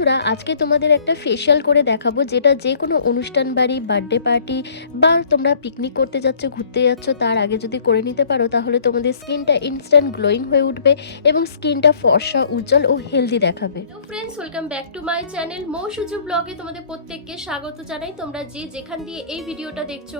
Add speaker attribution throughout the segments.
Speaker 1: বন্ধুরা, আজকে তোমাদের একটা ফেশিয়াল করে দেখাবো, যেটা যে কোনো অনুষ্ঠান বাড়ি বার্থডে পার্টি বা তোমরা পিকনিক করতে যাচ্ছ, ঘুরতে যাচ্ছ, তার আগে যদি করে নিতে পারো, তাহলে তোমাদের স্কিনটা ইনস্ট্যান্ট গ্লোয়িং হয়ে উঠবে এবং স্কিনটা ফর্সা, উজ্জ্বল ও হেলদি দেখাবে।
Speaker 2: Friends welcome back to my channel Mou Suju ব্লগে তোমাদের প্রত্যেককে স্বাগত জানাই। তোমরা যে যেখান দিয়ে এই ভিডিওটা দেখছ,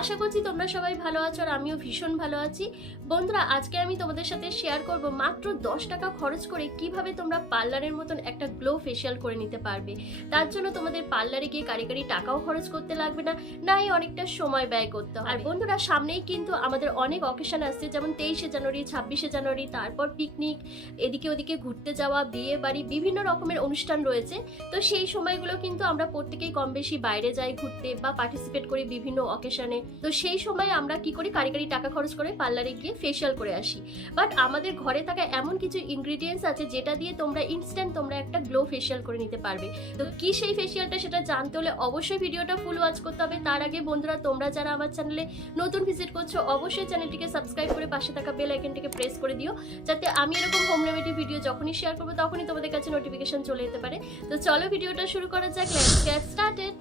Speaker 2: আশা করছি তোমরা সবাই ভালো আছো আর আমিও ভীষণ ভালো আছি। বন্ধুরা, আজকে আমি তোমাদের সাথে শেয়ার করব মাত্র দশ টাকা খরচ করে কীভাবে তোমরা পার্লারের মতন একটা গ্লো ফেশিয়াল করে নিতে পারবে। তার জন্য তোমাদের পার্লারে গিয়ে কারি কারি টাকাও খরচ করতে লাগবে না নাই অনেকটা সময় ব্যয় করতে হবে। আর বন্ধুরা সামনেই কিন্তু আমাদের অনেক অকেশন আসছে যেমন তেইশে জানুয়ারি ছাব্বিশে জানুয়ারি তারপর পিকনিক এদিকে ওদিকে ঘুরতে যাওয়া বিয়ে বাড়ি বিভিন্ন রকমের অনুষ্ঠান রয়েছে। তো সেই সময়গুলো কিন্তু আমরা প্রত্যেকেই কম বেশি বাইরে যাই ঘুরতে বা পার্টিসিপেট করি বিভিন্ন অকেশনে তো সেই সময় আমরা কি করি কারি কারি টাকা খরচ করে পার্লারে গিয়ে ফেশিয়াল করে আসি। বাট আমাদের ঘরে থাকা এমন কিছু ইনগ্রিডিয়েন্টস আছে যেটা দিয়ে তোমরা ইনস্ট্যান্ট তোমরা একটা গ্লো ফেশিয়াল করে নিতে পারবে। তো কি সেই ফেসিয়ালটা সেটা জানতে হলে অবশ্যই ভিডিওটা ফুল ওয়াচ করতে হবে। তার আগে বন্ধুরা, তোমরা যারা আমার চ্যানেলে নতুন ভিজিট করছ, অবশ্যই চ্যানেলটিকে সাবস্ক্রাইব করে পাশে থাকা বেল আইকনটিকে প্রেস করে দিও। যাতে আমি এরকম হোম রেমেডি ভিডিও যখনই শেয়ার করব, তখনই তোমাদের কাছে নোটিফিকেশন চলে যেতে পারে। তো চলো ভিডিওটা শুরু করা যাক। লেটস গেট স্টার্টেড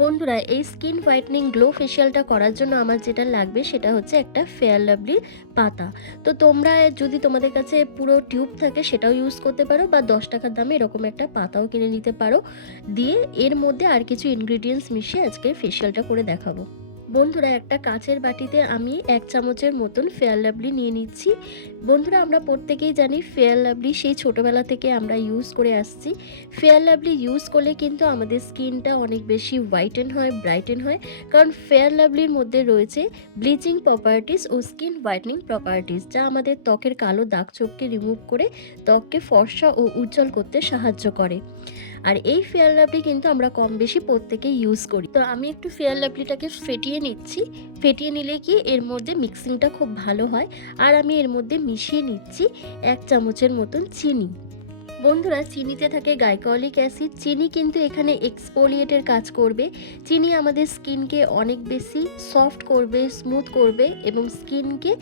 Speaker 1: বন্ধুরা, এই স্কিন হোয়াইটনিং গ্লো ফেশিয়ালটা করার জন্য আমার যেটা লাগবে সেটা হচ্ছে একটা ফেয়ার লাভলি পাতা। তো তোমরা যদি তোমাদের কাছে পুরো টিউব থাকে সেটাও ইউজ করতে পারো বা দশ টাকার দামে এরকম একটা পাতাও কিনে নিতে পারো। দিয়ে এর মধ্যে আর কিছু ইনগ্রিডিয়েন্টস মিশিয়ে আজকে ফেশিয়ালটা করে দেখাবো। বন্ধুরা, একটা কাঁচের বাটিতে আমি এক চামচের মতন ফেয়ার লাভলি নিয়ে নিচ্ছি। বন্ধুরা, আমরা প্রত্যেকেই জানি ফেয়ার লাভলি সেই ছোটোবেলা থেকে আমরা ইউজ করে আসছি। ফেয়ার লাভলি ইউজ করলে কিন্তু আমাদের স্কিনটা অনেক বেশি হোয়াইটেন হয় ব্রাইটেন হয়। কারণ ফেয়ার লাভলির মধ্যে রয়েছে ব্লিচিং প্রপার্টিস ও স্কিন হোয়াইটনিং প্রপার্টিস যা আমাদের ত্বকের কালো দাগ চোখকে রিমুভ করে ত্বককে ফর্সা ও উজ্জ্বল করতে সাহায্য করে। আর এই ফেয়ার লাভলি কিন্তু আমরা কম বেশি প্রত্যেকেই ইউজ করি। তো আমি একটু ফেয়ার লাভলিটাকে ফেটিয়ে নিচ্ছি। ফেটিয়ে নিলে কি এর মধ্যে মিক্সিংটা খুব ভালো হয়। আর আমি এর মধ্যে মিশিয়ে নিচ্ছি এক চামচের মতন চিনি। বন্ধুরা, চিনিতে থাকে গাইকলিক অ্যাসিড। চিনি কিন্তু এখানে এক্সপোলিয়েটের কাজ করবে। চিনি আমাদের স্কিনকে অনেক বেশি সফট করবে স্মুথ করবে এবং স্কিনকে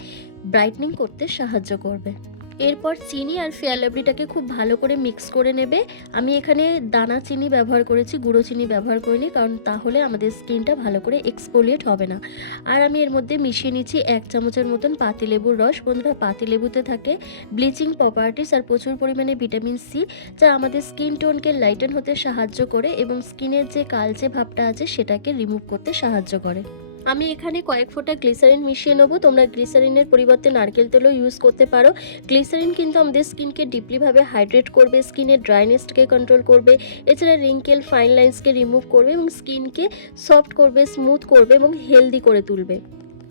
Speaker 1: ব্রাইটনিং করতে সাহায্য করবে। এরপর চিনি আর ফেয়ার খুব ভালো করে মিক্স করে নেবে। আমি এখানে দানা চিনি ব্যবহার করেছি, গুঁড়ো চিনি ব্যবহার করিনি, কারণ তাহলে আমাদের স্কিনটা ভালো করে এক্সপোলিয়েট হবে না। আর আমি এর মধ্যে মিশিয়ে নিচ্ছি এক চামচের মতন পাতিলেবুর রস। বন্ধুরা, পাতিলেবুতে থাকে ব্লিচিং প্রপার্টিস আর প্রচুর পরিমাণে ভিটামিন সি, যা আমাদের স্কিন টোনকে লাইটেন হতে সাহায্য করে এবং স্কিনের যে কালচে ভাবটা আছে সেটাকে রিমুভ করতে সাহায্য করে। আমি এখানে কয়েক ফোঁটা গ্লিসারিন মিশিয়ে নেব। তোমরা গ্লিসারিনের পরিবর্তে নারকেল তেলও ইউজ করতে পারো। গ্লিসারিন কিন্তু আমাদের স্কিনকে ডিপলিভাবে হাইড্রেট করবে স্কিনের ড্রাইনেসকে কন্ট্রোল করবে, এছাড়া রিঙ্কেল ফাইন লাইন্সকে রিমুভ করবে এবং স্কিনকে সফট করবে স্মুথ করবে এবং হেলদি করে তুলবে।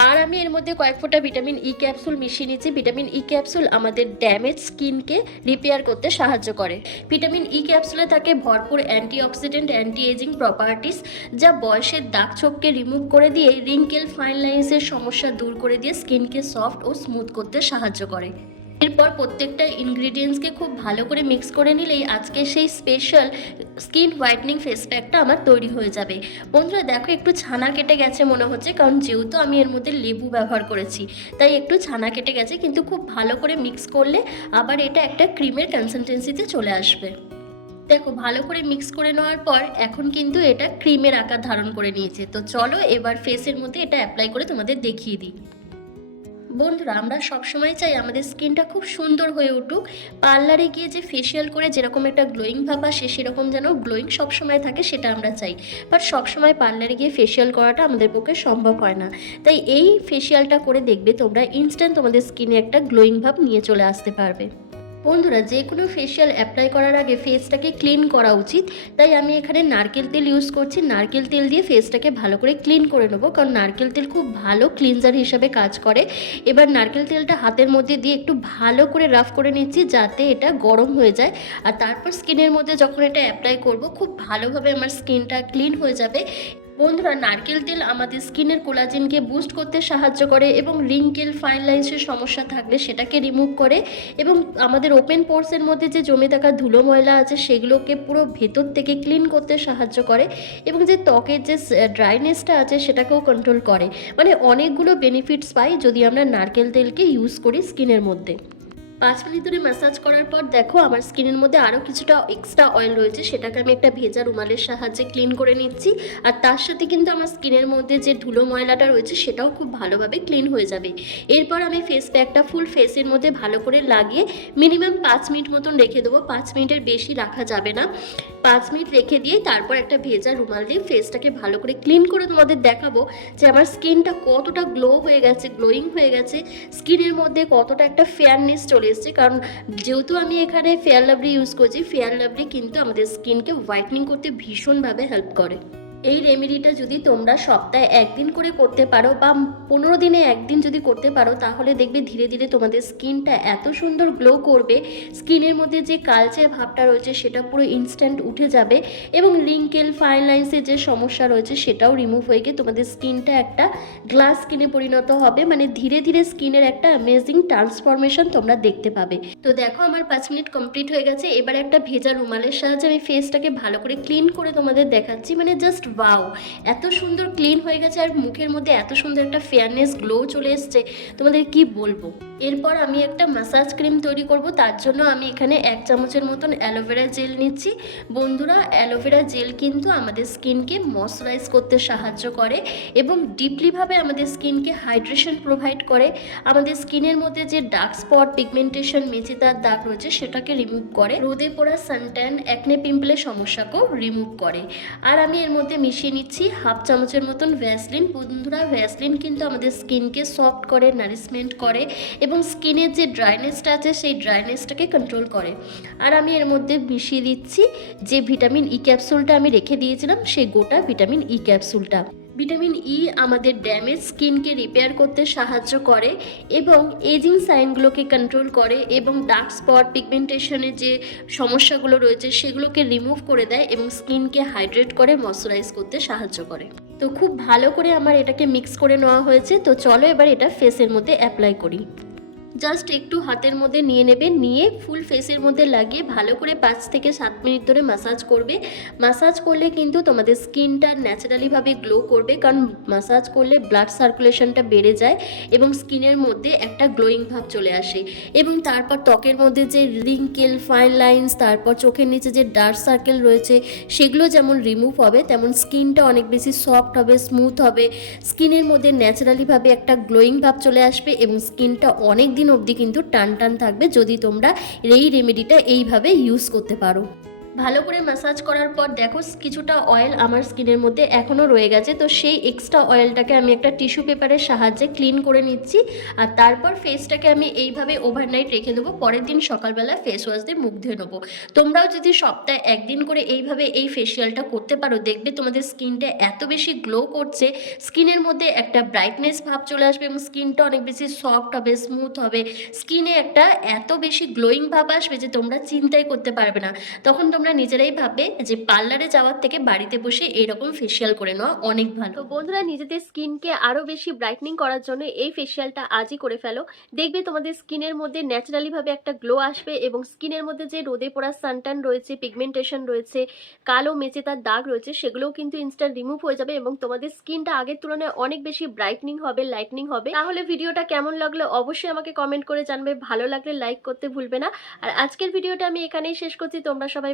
Speaker 1: আর আমি এর মধ্যে কয়েক ফোঁটা ভিটামিন ই ক্যাপসুল মিশিয়ে নিচ্ছি ভিটামিন ই ক্যাপসুল আমাদের ড্যামেজ স্কিনকে রিপেয়ার করতে সাহায্য করে। ভিটামিন ই ক্যাপসুলে থাকে ভরপুর অ্যান্টিঅক্সিডেন্ট অ্যান্টি এজিং প্রপার্টিস যা বয়সের দাগ ছোপকে রিমুভ করে দিয়ে রিঙ্কেল ফাইন লাইন্সের সমস্যা দূর করে দিয়ে স্কিনকে সফট ও স্মুথ করতে সাহায্য করে। এরপর প্রত্যেকটা ইনগ্রিডিয়েন্টসকে খুব ভালো করে মিক্স করে নিলেই আজকে সেই স্পেশাল স্কিন হোয়াইটনিং ফেস প্যাকটা আমার তৈরি হয়ে যাবে। বন্ধুরা, দেখো একটু ছানা কেটে গেছে মনে হচ্ছে, কারণ যেহেতু আমি এর মধ্যে লেবু ব্যবহার করেছি, তাই একটু ছানা কেটে গেছে, কিন্তু খুব ভালো করে মিক্স করলে আবার এটা একটা ক্রিমের কনসিস্টেন্সিতে চলে আসবে। দেখো, ভালো করে মিক্স করে নেওয়ার পর এখন কিন্তু এটা ক্রিমের আকার ধারণ করে নিয়েছে। তো চলো এবার ফেসের মধ্যে এটা অ্যাপ্লাই করে তোমাদের দেখিয়ে দিই। বন্ধুরা, আমরা সবসময় চাই আমাদের স্কিনটা খুব সুন্দর হয়ে উঠুক। পার্লারে গিয়ে যে ফেশিয়াল করে যেরকম একটা গ্লোয়িং ভাব আসে, সেরকম যেন গ্লোয়িং সবসময় থাকে, সেটা আমরা চাই। বাট সবসময় পার্লারে গিয়ে ফেশিয়াল করাটা আমাদের পক্ষে সম্ভব হয় না। তাই এই ফেশিয়ালটা করে দেখবে তোমরা ইনস্ট্যান্ট তোমাদের স্কিনে একটা গ্লোয়িং ভাব নিয়ে চলে আসতে পারবে। বন্ধুরা, যে কোনো ফেশিয়াল অ্যাপ্লাই করার আগে ফেসটাকে ক্লিন করা উচিত। তাই আমি এখানে নারকেল তেল ইউজ করছি। নারকেল তেল দিয়ে ফেসটাকে ভালো করে ক্লিন করে নেব, কারণ নারকেল তেল খুব ভালো ক্লিনজার হিসাবে কাজ করে। এবার নারকেল তেলটা হাতের মধ্যে দিয়ে একটু ভালো করে রাফ করে নিচ্ছি, যাতে এটা গরম হয়ে যায়। আর তারপর স্কিনের মধ্যে যখন এটা অ্যাপ্লাই করব, খুব ভালোভাবে আমার স্কিনটা ক্লিন হয়ে যাবে। বন্ধুরা, নারকেল তেল আমাদের স্কিনের কোলাজেনকে বুস্ট করতে সাহায্য করে এবং রিঙ্কেল ফাইন লাইন্সের সমস্যা থাকলে সেটাকে রিমুভ করে এবং আমাদের ওপেন পোর্সের মধ্যে যে জমে থাকা ধুলো ময়লা আছে সেগুলোকে পুরো ভেতর থেকে ক্লিন করতে সাহায্য করে এবং যে ত্বকের যে ড্রাইনেসটা আছে সেটাকেও কন্ট্রোল করে। মানে অনেকগুলো বেনিফিটস পাই যদি আমরা নারকেল তেলকে ইউজ করি স্কিনের মধ্যে। পাঁচ মিনিট ধরে ম্যাসাজ করার পর দেখো আমার স্কিনের মধ্যে আরও কিছুটা এক্সট্রা অয়েল রয়েছে, সেটাকে আমি একটা ভেজা রুমালের সাহায্যে ক্লিন করে নিচ্ছি। আর তার সাথে কিন্তু আমার স্কিনের মধ্যে যে ধুলো ময়লাটা রয়েছে, সেটাও খুব ভালোভাবে ক্লিন হয়ে যাবে। এরপর আমি ফেস প্যাকটা ফুল ফেসের মধ্যে ভালো করে লাগিয়ে মিনিমাম পাঁচ মিনিট মতন রেখে দেবো। পাঁচ মিনিটের বেশি রাখা যাবে না। পাঁচ মিনিট রেখে দিয়ে তারপর একটা ভেজা রুমাল দিয়ে ফেসটাকে ভালো করে ক্লিন করে তোমাদের দেখাবো যে আমার স্কিনটা কতটা গ্লো হয়ে গেছে গ্লোয়িং হয়ে গেছে। স্কিনের মধ্যে কতটা একটা ফেয়ারনেস চলে এসেছে। কারণ যেহেতু আমি এখানে ফেয়ার লাভলি ইউজ করছি, ফেয়ার লাভলি কিন্তু আমাদের স্কিনকে হোয়াইটনিং করতে ভীষণভাবে হেল্প করে। এই রেমেডিটা যদি তোমরা সপ্তাহে একদিন করে করতে পারো বা পনেরো দিনে একদিন যদি করতে পারো, তাহলে দেখবে ধীরে ধীরে তোমাদের স্কিনটা এত সুন্দর গ্লো করবে। স্কিনের মধ্যে যে কালচে ভাবটা রয়েছে, সেটা পুরো ইনস্ট্যান্ট উঠে যাবে এবং রিঙ্কেল ফাইন লাইন্সের যে সমস্যা রয়েছে, সেটাও রিমুভ হয়ে গিয়ে তোমাদের স্কিনটা একটা গ্লাস স্কিনে পরিণত হবে। মানে ধীরে ধীরে স্কিনের একটা অ্যামেজিং ট্রান্সফরমেশন তোমরা দেখতে পাবে। তো দেখো, আমার পাঁচ মিনিট কমপ্লিট হয়ে গেছে। এবার একটা ভেজা রুমালের সাহায্যে আমি ফেসটাকে ভালো করে ক্লিন করে তোমাদের দেখাচ্ছি। মানে জাস্ট ওয়াও এত সুন্দর ক্লিন হয়ে গেছে আর মুখের মধ্যে এত সুন্দর একটা ফেয়ারনেস গ্লো চলে এসছে। তোমাদের কি বলব? এরপর আমি একটা মাসাজ ক্রিম তৈরি করব, তার জন্য আমি এখানে এক চামচের মতন অ্যালোভেরা জেল নিচ্ছি। বন্ধুরা অ্যালোভেরা জেল কিন্তু আমাদের স্কিনকে ময়শ্চারাইজ করতে সাহায্য করে এবং ডিপলিভাবে আমাদের স্কিনকে হাইড্রেশন প্রোভাইড করে। আমাদের স্কিনের মধ্যে যে ডার্ক স্পট পিগমেন্টেশন মেচেদার দাগ রয়েছে, সেটাকে রিমুভ করে। রোদে পড়া সানট্যান একনে পিম্পলের সমস্যাকেও রিমুভ করে। আর আমি এর মধ্যে মিশিয়ে নিচ্ছি। হাফ চামচের মতন ভ্যাসলিন বন্ধুরা ভ্যাসলিন কিন্তু আমাদের স্কিনকে সফট করে নারিশমেন্ট করে এবং স্কিনের যে ড্রাইনেসটা আছে, সেই ড্রাইনেসটাকে কন্ট্রোল করে। আর আমি এর মধ্যে মিশিয়ে দিচ্ছি যে ভিটামিন ই ক্যাপসুলটা আমি রেখে দিয়েছিলাম, সেই গোটা ভিটামিন ই ক্যাপসুলটা ভিটামিন ই আমাদের ড্যামেজ, স্কিনকে রিপেয়ার করতে সাহায্য করে এবং এজিং সাইনগুলোকে কন্ট্রোল করে এবং ডার্ক স্পট পিগমেন্টেশনের যে সমস্যাগুলো রয়েছে সেগুলোকে রিমুভ করে দেয় এবং স্কিনকে হাইড্রেট করে ময়শ্চারাইজ করতে সাহায্য করে। তো খুব ভালো করে আমার এটাকে মিক্স করে নেওয়া হয়েছে। তো চলো এবার এটা ফেসের মধ্যে অ্যাপ্লাই করি। জাস্ট একটু হাতের মধ্যে নিয়ে নেবে, নিয়ে ফুল ফেসের মধ্যে লাগিয়ে ভালো করে পাঁচ থেকে সাত মিনিট ধরে মাসাজ করবে। মাসাজ করলে কিন্তু তোমাদের স্কিনটা ন্যাচারালিভাবে গ্লো করবে, কারণ মাসাজ করলে ব্লাড সার্কুলেশনটা বেড়ে যায় এবং স্কিনের মধ্যে একটা গ্লোয়িং ভাব চলে আসে। এবং তারপর ত্বকের মধ্যে যে রিঙ্কেল ফাইন লাইন্স তারপর চোখের নিচে যে ডার্ক সার্কেল রয়েছে, সেগুলো যেমন রিমুভ হবে, তেমন স্কিনটা অনেক বেশি সফট হবে স্মুথ হবে। স্কিনের মধ্যে ন্যাচারালিভাবে একটা গ্লোয়িং ভাব চলে আসবে এবং স্কিনটা অনেক দিন অবধি কিন্তু টান টান থাকবে যদি তোমরা এই রেমেডিটা এইভাবে ইউজ করতে পারো। ভালো করে ম্যাসাজ করার পর দেখো কিছুটা অয়েল আমার স্কিনের মধ্যে এখনও রয়ে গেছে। তো সেই এক্সট্রা অয়েলটাকে আমি একটা টিস্যু পেপারের সাহায্যে ক্লিন করে নিচ্ছি। আর তারপর ফেসটাকে আমি এইভাবে ওভারনাইট রেখে দেবো। পরের দিন সকালবেলা ফেস ওয়াশ দিয়ে মুখ ধুয়ে নেব। তোমরাও যদি সপ্তাহে একদিন করে এইভাবে এই ফেসিয়ালটা করতে পারো, দেখবে তোমাদের স্কিনটা এত বেশি গ্লো করছে। স্কিনের মধ্যে একটা ব্রাইটনেস ভাব চলে আসবে এবং স্কিনটা অনেক বেশি সফট হবে স্মুথ হবে। স্কিনে একটা এত বেশি গ্লোয়িং ভাব আসবে যে তোমরা চিন্তাই করতে পারবে না। তখন তোমরা নিজেরাই ভাববে যে পার্লারে যাওয়ার থেকে বাড়িতে বসে এরকম ফেসিয়াল করে নেওয়া অনেক ভালো।
Speaker 2: বন্ধুরা, নিজেদের স্কিনকে আরও বেশি ব্রাইটনিং করার জন্য এই ফেসিয়ালটা আজই করে ফেলো। দেখবে তোমাদের স্কিনের মধ্যে ন্যাচারালিভাবে একটা গ্লো আসবে এবং স্কিনের মধ্যে যে রোদে পড়া সানটান রয়েছে পিগমেন্টেশন রয়েছে, কালো মেচে তার দাগ রয়েছে, সেগুলোও কিন্তু ইনস্ট্যান্ট রিমুভ হয়ে যাবে এবং তোমাদের স্কিনটা আগের তুলনায় অনেক বেশি ব্রাইটনিং হবে লাইটনিং হবে। তাহলে ভিডিওটা কেমন লাগল অবশ্যই আমাকে কমেন্ট করে জানবে। ভালো লাগলে লাইক করতে ভুলবে না। আর আজকের ভিডিওটা আমি এখানেই শেষ করছি। তোমরা সবাই